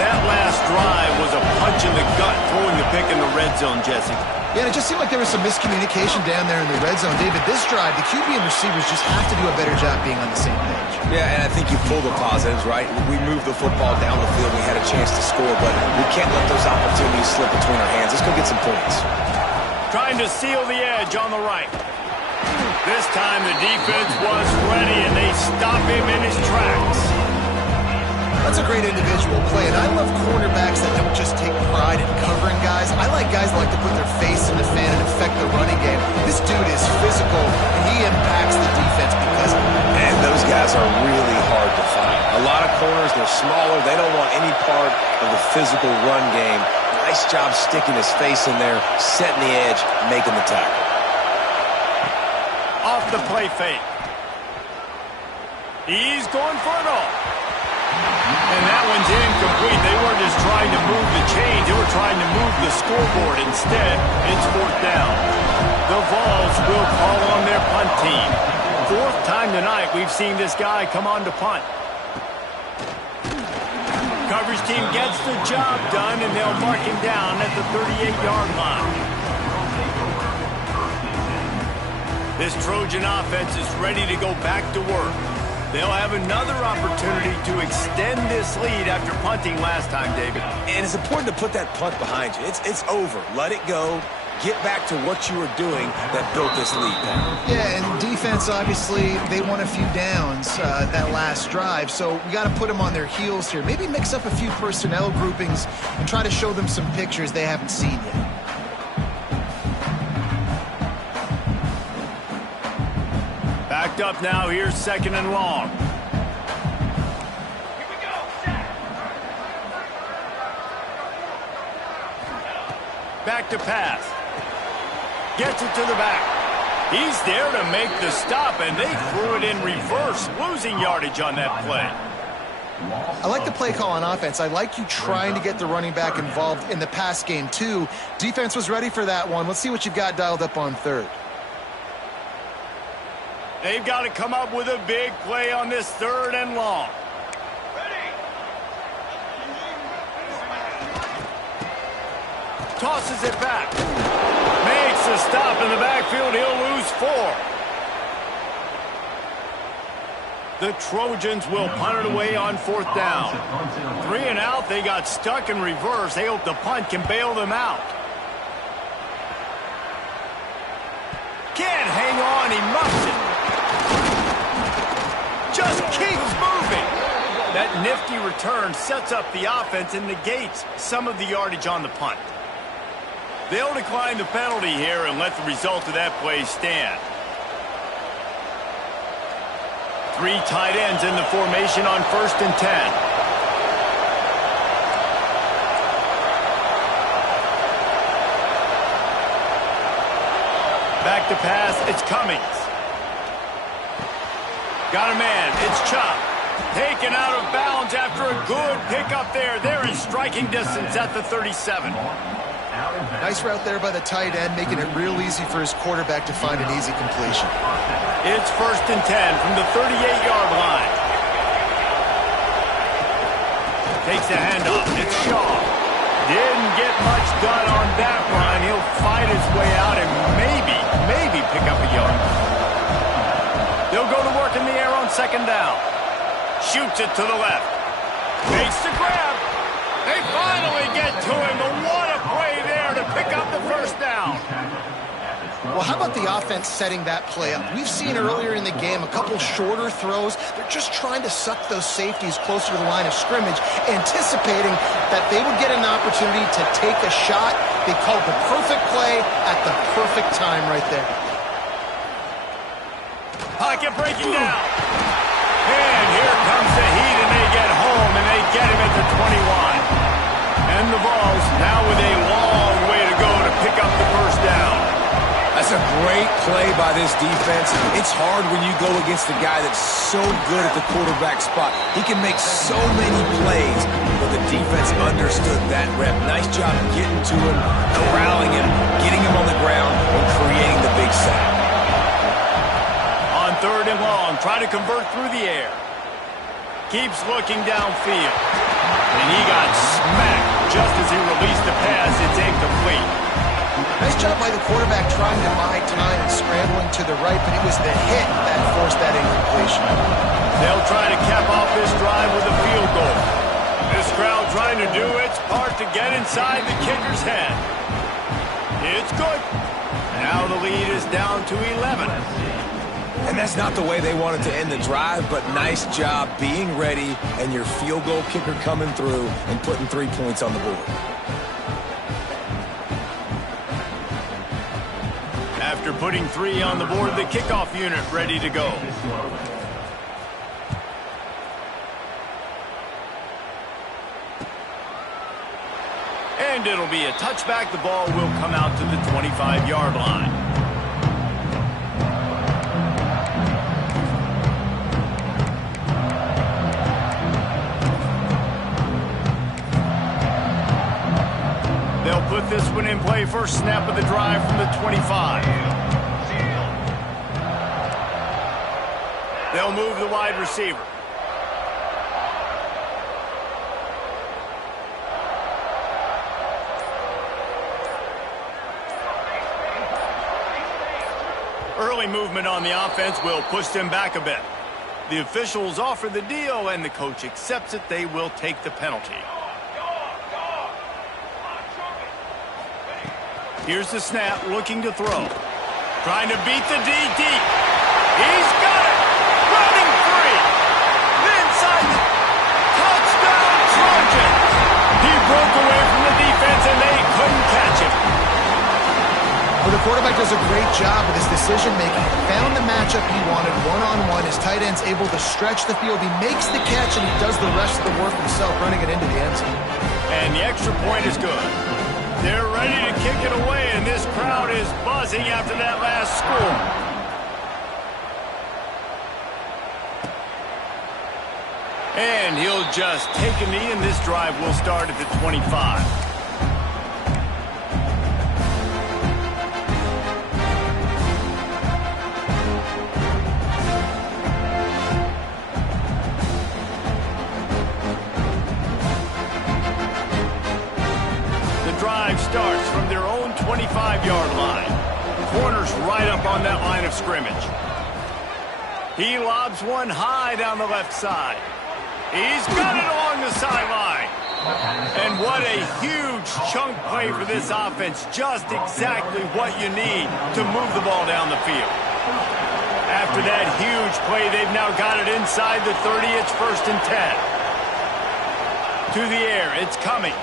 That last drive was a punch in the gut, throwing the pick in the red zone, Jesse. Yeah, and it just seemed like there was some miscommunication down there in the red zone. David, this drive, the QB and receivers just have to do a better job being on the same page. Yeah, and I think you pull the positives, right? We moved the football down the field. We had a chance to score, but we can't let those opportunities slip between our hands. Let's go get some points. Trying to seal the edge on the right. This time the defense was ready, and they stop him in his tracks. That's a great individual play, and I love cornerbacks that don't just take pride in covering guys. I like guys that like to put their face in the fan and affect the running game. This dude is physical, and he impacts the defense because of it. And those guys are really hard to find. A lot of corners, they're smaller. They don't want any part of the physical run game. Nice job sticking his face in there, setting the edge, making the tackle. Off the play fake. He's going for it all. And that one's incomplete. They weren't just trying to move the chains. They were trying to move the scoreboard. Instead, it's 4th down. The Vols will call on their punt team. 4th time tonight we've seen this guy come on to punt. Coverage team gets the job done, and they'll mark him down at the 38-yard line. This Trojan offense is ready to go back to work. They'll have another opportunity to extend this lead after punting last time, David. And it's important to put that punt behind you. It's over. Let it go. Get back to what you were doing that built this lead down. Yeah, and defense, obviously, they won a few downs that last drive, so we got to put them on their heels here. Maybe mix up a few personnel groupings and try to show them some pictures they haven't seen yet. Backed up now. Here's 2nd and long. Here we go. Back to pass. Gets it to the back. He's there to make the stop, and they threw it in reverse, losing yardage on that play. I like the play call on offense. I like you trying to get the running back involved in the pass game, too. Defense was ready for that one. Let's see what you've got dialed up on 3rd. They've got to come up with a big play on this 3rd and long. Tosses it back. Makes a stop in the backfield. He'll lose 4. The Trojans will punt it away on 4th down. 3 and out. They got stuck in reverse. They hope the punt can bail them out. Can't hang on. He muffs it. Just keeps moving. That nifty return sets up the offense and negates some of the yardage on the punt. They'll decline the penalty here and let the result of that play stand. 3 tight ends in the formation on 1st and 10. Back to pass, it's Cummings. Got a man, it's Chubb. Taken out of bounds after a good pickup there. They're in striking distance at the 37. Nice route there by the tight end, making it real easy for his quarterback to find an easy completion. It's 1st and 10 from the 38-yard line. Takes the handoff. It's Shaw. Didn't get much done on that run. He'll fight his way out and maybe pick up a yard. They'll go to work in the air on 2nd down. Shoots it to the left. Makes the grab. They finally get to him, but what a play there to pick up the 1st down. Well, how about the offense setting that play up? We've seen earlier in the game a couple shorter throws. They're just trying to suck those safeties closer to the line of scrimmage, anticipating that they would get an opportunity to take a shot. They called the perfect play at the perfect time right there. Pocket breaking down. And here comes the heat, and they get home, and they get him at the 21. And the Vols now with a long way to go to pick up the 1st down. That's a great play by this defense. It's hard when you go against a guy that's so good at the quarterback spot. He can make so many plays, but the defense understood that rep. Nice job getting to him, corralling him, getting him on the ground, and creating the big sack. On 3rd and long, try to convert through the air. Keeps looking downfield. And he got smacked just as he released the pass. It's incomplete. Nice job by the quarterback trying to buy time and scrambling to the right, but it was the hit that forced that incompletion. They'll try to cap off this drive with a field goal. This crowd trying to do its part to get inside the kicker's head. It's good. Now the lead is down to 11. And that's not the way they wanted to end the drive, but nice job being ready and your field goal kicker coming through and putting 3 points on the board. After putting 3 on the board, the kickoff unit ready to go. And it'll be a touchback. The ball will come out to the 25-yard line. They'll put this one in play. First snap of the drive from the 25. They'll move the wide receiver. Early movement on the offense will push them back a bit. The officials offer the deal, and the coach accepts it. They will take the penalty. Here's the snap, looking to throw. Trying to beat the D deep. He's got it! Running free! Inside the touchdown Trojans! He broke away from the defense, and they couldn't catch him. Well, the quarterback does a great job with his decision-making. Found the matchup he wanted, one-on-one. His tight end's able to stretch the field. He makes the catch, and he does the rest of the work himself, running it into the end zone. And the extra point is good. They're ready to kick it away, and this crowd is buzzing after that last score. And he'll just take a knee, and this drive will start at the 25. Drive starts from their own 25-yard line. Corner's right up on that line of scrimmage. He lobs one high down the left side. He's got it along the sideline. And what a huge chunk play for this offense. Just exactly what you need to move the ball down the field. After that huge play, they've now got it inside the 30. It's 1st and 10. To the air, it's Cummings.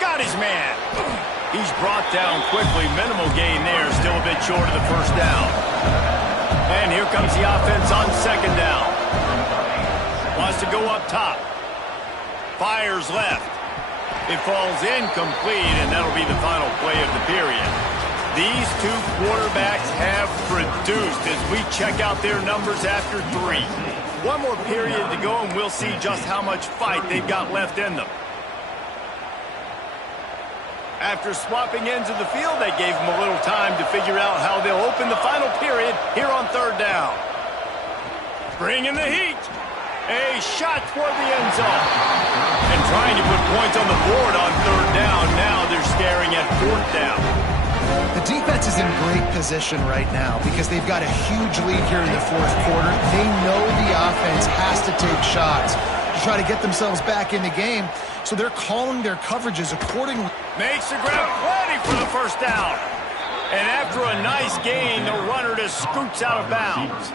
Got his man. He's brought down quickly. Minimal gain there. Still a bit short of the first down. And here comes the offense on second down. Wants to go up top. Fires left. It falls incomplete, and that'll be the final play of the period. These two quarterbacks have produced as we check out their numbers after 3. One more period to go, and we'll see just how much fight they've got left in them. After swapping ends of the field, they gave them a little time to figure out how they'll open the final period here on third down. Bringing the heat. A shot toward the end zone. And trying to put points on the board on third down. Now they're staring at fourth down. The defense is in great position right now because they've got a huge lead here in the fourth quarter. They know the offense has to take shots to try to get themselves back in the game. So they're calling their coverages accordingly. Makes the grab plenty for the first down. And after a nice gain, the runner just scoots out of bounds.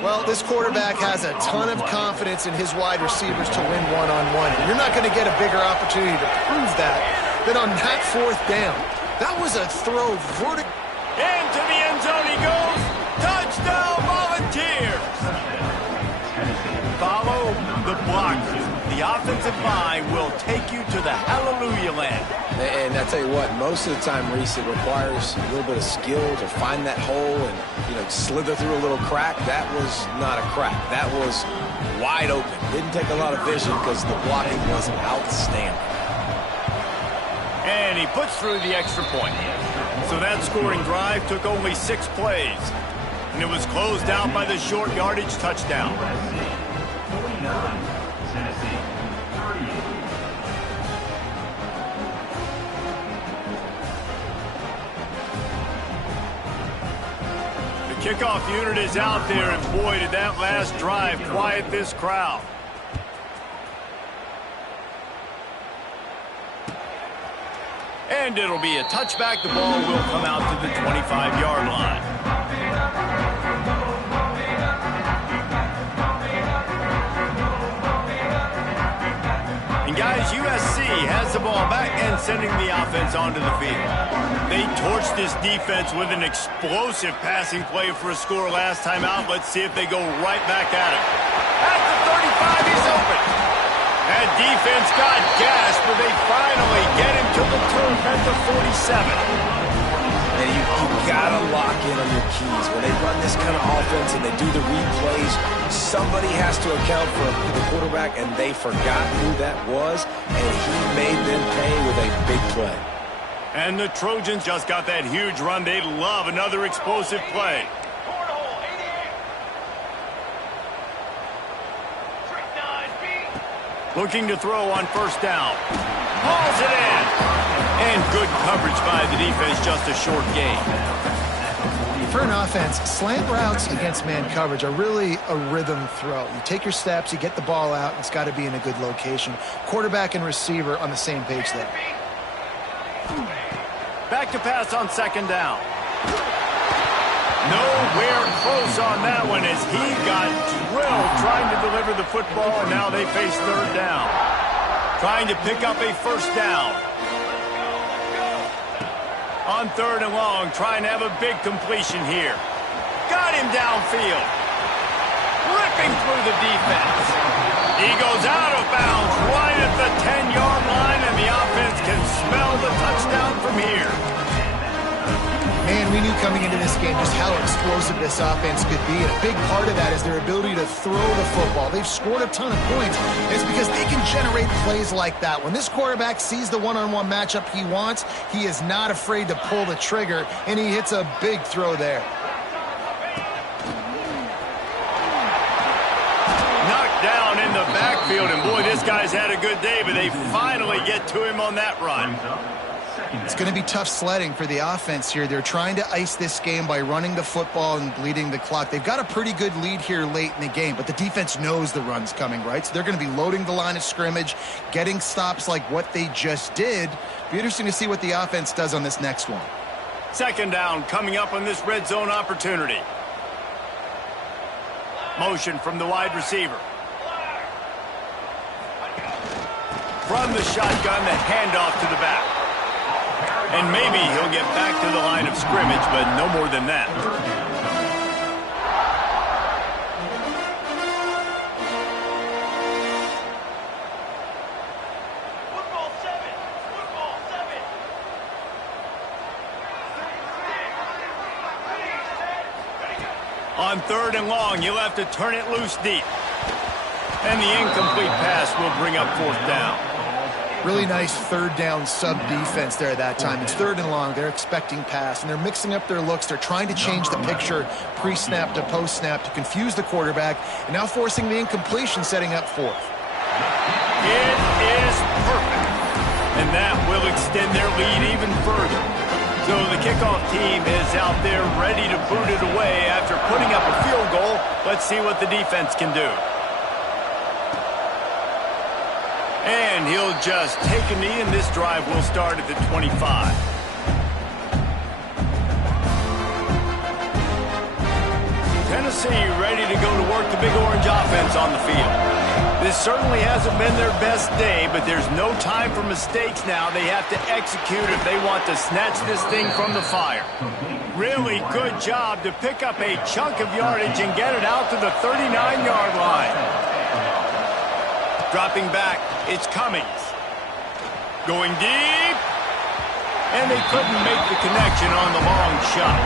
Well, this quarterback has a ton of confidence in his wide receivers to win one-on-one. And you're not going to get a bigger opportunity to prove that than on that fourth down. That was a throw vertical. Into the end zone he goes. Touchdown, Volunteers. Follow the blockers. The offensive line will take you to the hallelujah land. And I tell you what, most of the time, Reese, it requires a little bit of skill to find that hole and, slither through a little crack. That was not a crack. That was wide open. Didn't take a lot of vision because the blocking was outstanding. And he puts through the extra point. So that scoring drive took only 6 plays. And it was closed out by the short yardage touchdown. The kickoff unit is out there, and boy, did that last drive quiet this crowd. And it'll be a touchback. The ball will come out to the 25-yard line. And guys, USC has the ball back and sending the offense onto the field. They torched this defense with an explosive passing play for a score last time out. Let's see if they go right back at it. At the 35, he's open. That defense got gassed, but they finally get him to the turf at the 47. And you got to lock in on your keys. When they run this kind of offense and they do the replays, somebody has to account for the quarterback, and they forgot who that was, and he made them pay with a big play. And the Trojans just got that huge run. They'd love another explosive play. Looking to throw on first down. Hauls it in. And good coverage by the defense, just a short gain. For an offense, slant routes against man coverage are really a rhythm throw. You take your steps, you get the ball out, and it's got to be in a good location. Quarterback and receiver on the same page there. Back to pass on second down. Nowhere close on that one as he got drilled trying to deliver the football, and now they face third down. Trying to pick up a first down. On third and long, trying to have a big completion here. Got him downfield. Ripping through the defense. He goes out of bounds right at the 10-yard line, and the offense can smell the touchdown from here. Man, we knew coming into this game just how explosive this offense could be. And a big part of that is their ability to throw the football. They've scored a ton of points. It's because they can generate plays like that. When this quarterback sees the one-on-one matchup he wants, he is not afraid to pull the trigger, and he hits a big throw there. Knocked down in the backfield, and boy, this guy's had a good day, but they finally get to him on that run. It's going to be tough sledding for the offense here. They're trying to ice this game by running the football and bleeding the clock. They've got a pretty good lead here late in the game, but the defense knows the run's coming, right? So they're going to be loading the line of scrimmage, getting stops like what they just did. Be interesting to see what the offense does on this next one. Second down coming up on this red zone opportunity. Motion from the wide receiver. From the shotgun, the handoff to the back. And maybe he'll get back to the line of scrimmage, but no more than that. On 3rd and long, you'll have to turn it loose deep. And the incomplete pass will bring up 4th down. Really nice 3rd down sub-defense there that time. It's 3rd and long. They're expecting pass, and they're mixing up their looks. They're trying to change the picture pre-snap to post-snap to confuse the quarterback, and now forcing the incompletion, setting up 4th. It is perfect. And that will extend their lead even further. So the kickoff team is out there ready to boot it away after putting up a field goal. Let's see what the defense can do. And he'll just take a knee, and this drive will start at the 25. Tennessee ready to go to work the Big Orange offense on the field. This certainly hasn't been their best day, but there's no time for mistakes now. They have to execute if they want to snatch this thing from the fire. Really good job to pick up a chunk of yardage and get it out to the 39-yard line. Dropping back, it's Cummings. Going deep. And they couldn't make the connection on the long shot.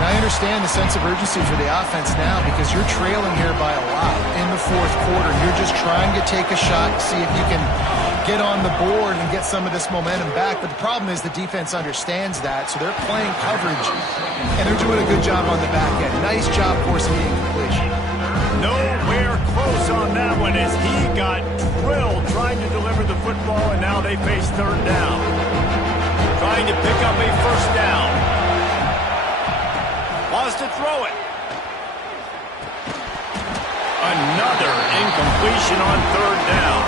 Now, I understand the sense of urgency for the offense now because you're trailing here by a lot in the 4th quarter. You're just trying to take a shot, see if you can get on the board and get some of this momentum back. But the problem is the defense understands that, so they're playing coverage, and they're doing a good job on the back end. Nice job forcing the incompletion. Nowhere close on that one as he got drilled trying to deliver the football, and now they face 3rd down. Trying to pick up a 1st down. Wants to throw it. Another incompletion on 3rd down.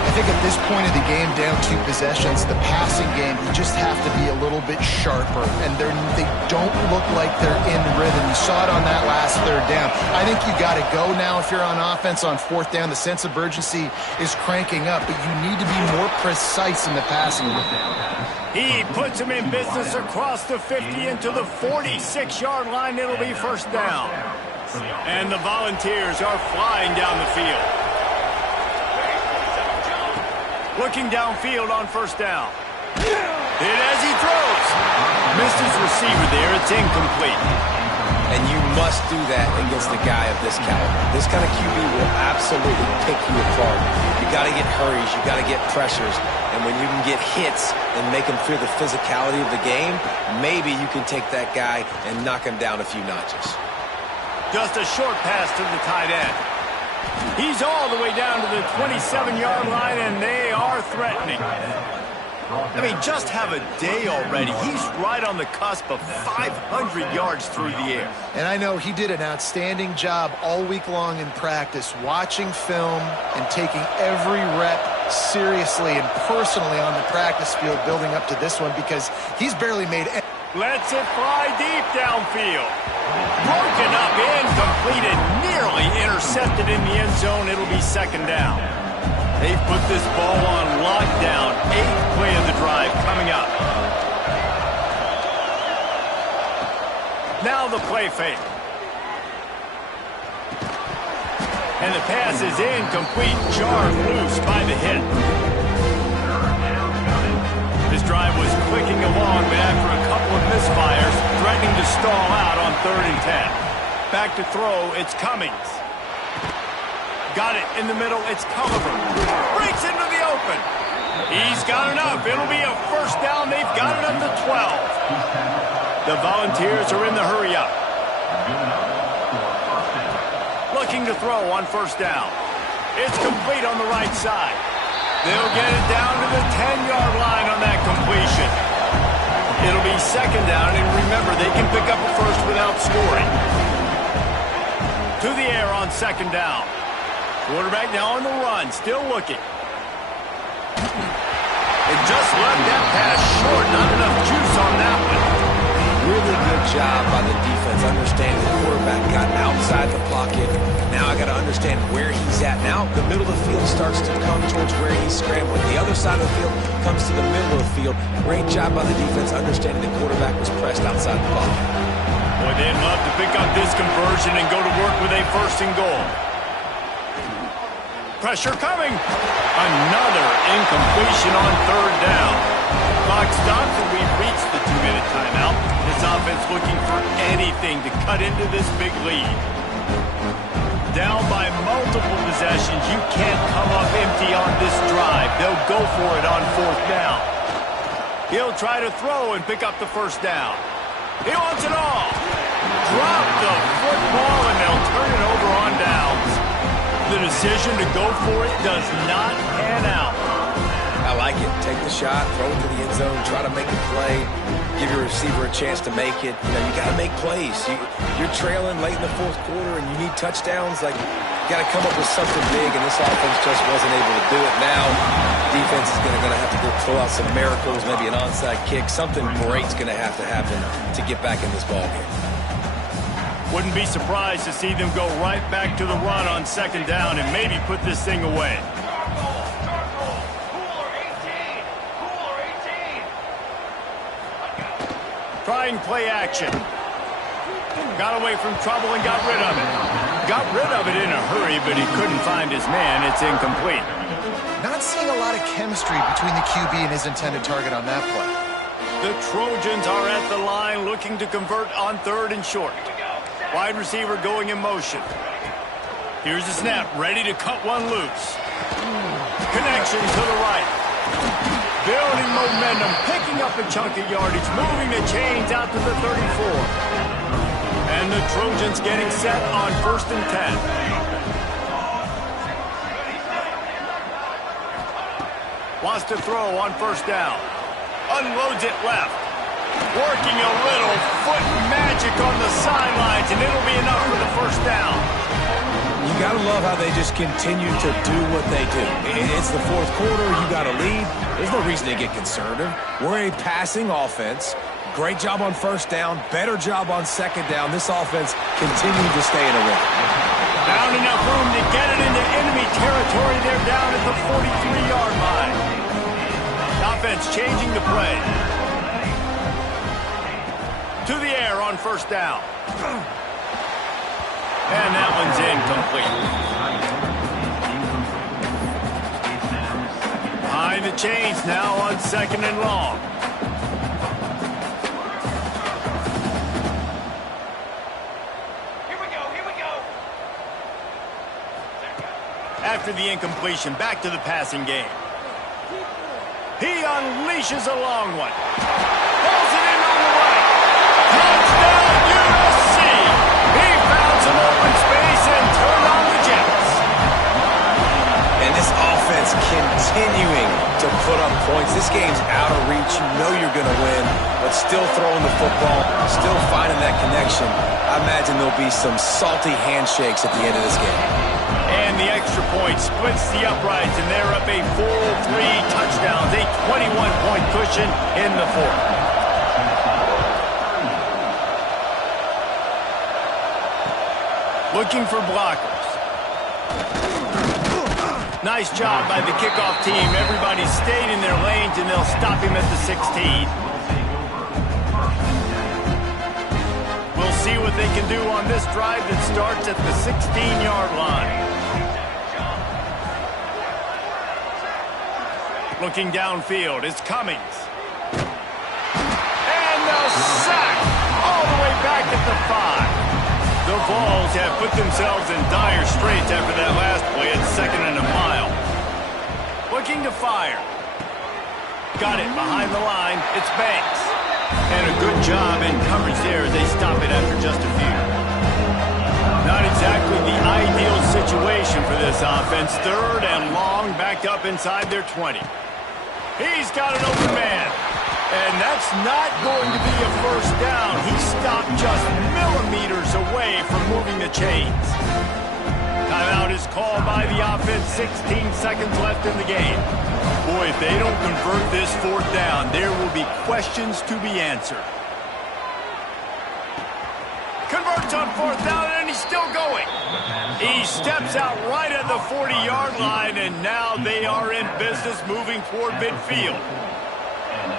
I think at this point of the game, down 2 possessions, the passing game, you just have to be a little bit sharper. And they don't look like they're in rhythm. You saw it on that last 3rd down. I think you got to go now if you're on offense on 4th down. The sense of urgency is cranking up, but you need to be more precise in the passing game. He puts him in business across the 50 into the 46-yard line. It'll be 1st down. And the Volunteers are flying down the field. Looking downfield on 1st down. Hit as he throws. Missed his receiver there. It's incomplete. And you must do that against a guy of this caliber. This kind of QB will absolutely pick you apart. You got to get hurries. You got to get pressures. And when you can get hits and make him feel the physicality of the game, maybe you can take that guy and knock him down a few notches. Just a short pass to the tight end. He's all the way down to the 27-yard line, and they are threatening. I mean, just have a day already. He's right on the cusp of 500 yards through the air. And I know he did an outstanding job all week long in practice, watching film and taking every rep seriously and personally on the practice field building up to this one because he's barely made any. Lets it fly deep downfield. Broken up, incomplete, nearly intercepted in the end zone. It'll be 2nd down. They've put this ball on lockdown. 8th play of the drive coming up. Now the play fake. And the pass is incomplete, jarred loose by the hit. This drive was clicking along, but after a couple of misfires, threatening to stall out on 3rd and 10. Back to throw, it's Cummings. Got it in the middle, it's Culliver. Breaks into the open. He's got enough. It'll be a 1st down. They've got it up to 12. The Volunteers are in the hurry up. Looking to throw on 1st down. It's complete on the right side. They'll get it down to the 10-yard line on that completion. It'll be 2nd down, and remember, they can pick up a 1st without scoring. To the air on 2nd down. Quarterback now on the run, still looking. They just left that pass short, not enough juice on that one. Really good job by the defense understanding the quarterback got outside the pocket. Now I got to understand where he's at. Now the middle of the field starts to come towards where he's scrambling. The other side of the field comes to the middle of the field. Great job by the defense understanding the quarterback was pressed outside the pocket. Boy, they'd love to pick up this conversion and go to work with a 1st and goal. Pressure coming. Another incompletion on 3rd down. Clock stops and we've reached the 2-minute timeout. This offense looking for anything to cut into this big lead. Down by multiple possessions, you can't come up empty on this drive. They'll go for it on 4th down. He'll try to throw and pick up the 1st down. He wants it all. Drop the football and they'll turn it over on downs. The decision to go for it does not pan out. I like it. Take the shot, throw it to the end zone, try to make a play, give your receiver a chance to make it. You know, you got to make plays. You're trailing late in the 4th quarter and you need touchdowns. Like, you got to come up with something big, and this offense just wasn't able to do it. Now, defense is going to have to go pull out some miracles, maybe an onside kick. Something great's going to happen to get back in this ballgame. Wouldn't be surprised to see them go right back to the run on 2nd down and maybe put this thing away. Trying play action. Got away from trouble and got rid of it. Got rid of it in a hurry, but he couldn't find his man. It's incomplete. Not seeing a lot of chemistry between the QB and his intended target on that play. The Trojans are at the line looking to convert on 3rd and short. Wide receiver going in motion. Here's the snap, ready to cut one loose. Connection to the right. Building momentum, picking up a chunk of yardage, moving the chains out to the 34. And the Trojans getting set on 1st and 10. Wants to throw on 1st down. Unloads it left. Working a little foot magic on the sidelines, and it'll be enough for the 1st down. You got to love how they just continue to do what they do. It's the 4th quarter. You got to lead. There's no reason to get conservative. We're a passing offense. Great job on 1st down. Better job on 2nd down. This offense continued to stay in a rhythm. Found enough room to get it into enemy territory. They're down at the 43-yard line. Offense changing the play. To the air on 1st down. And that one's incomplete. Behind the chains now on 2nd and long. Here we go. After the incompletion, back to the passing game. He unleashes a long one. Pulls it in on the right. Touchdown USC! He found some open space and turned on the Jets. And this offense continuing to put up points. This game's out of reach. You know you're going to win, but still throwing the football, still finding that connection. I imagine there'll be some salty handshakes at the end of this game. And the extra point splits the uprights, and they're up a full 3 touchdowns, a 21-point cushion in the 4th. Looking for blockers. Nice job by the kickoff team. Everybody stayed in their lanes, and they'll stop him at the 16. We'll see what they can do on this drive that starts at the 16-yard line. Looking downfield, it's Cummings. And the sack all the way back at the 5. The Vols have put themselves in dire straits after that last play at 2nd and a mile. Looking to fire. Got it behind the line. It's Banks. And a good job in coverage there as they stop it after just a few. Not exactly the ideal situation for this offense. 3rd and long, backed up inside their 20. He's got an open man. And that's not going to be a 1st down. He stopped just millimeters away from moving the chains. Timeout is called by the offense. 16 seconds left in the game. Boy, if they don't convert this 4th down, there will be questions to be answered. converts on 4th down, and he's still going. He steps out right at the 40-yard line, and now they are in business moving toward midfield.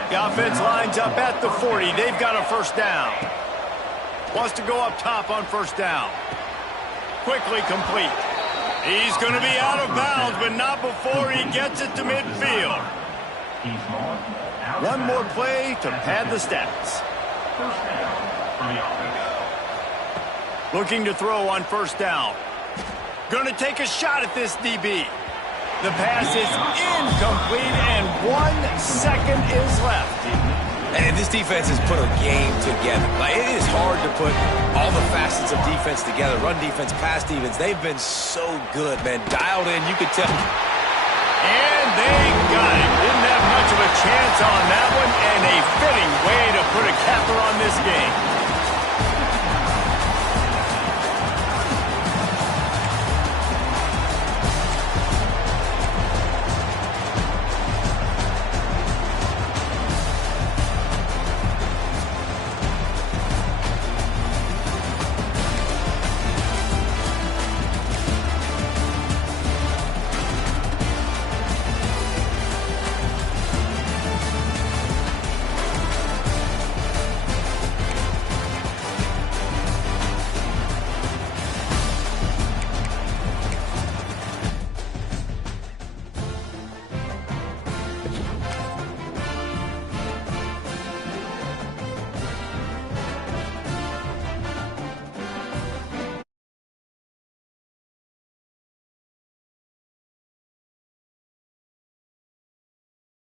The offense lines up at the 40. They've got a first down. Wants to go up top on first down. Quickly complete. He's going to be out of bounds, but not before he gets it to midfield. One more play to pad the stats. Looking to throw on first down. Going to take a shot at this DB. The pass is incomplete, and 1 second is left. And this defense has put a game together. Like, it is hard to put all the facets of defense together. Run defense, pass defense. They've been so good, man. Dialed in, you could tell. And they got it. Didn't have much of a chance on that one, and a fitting way to put a capper on this game.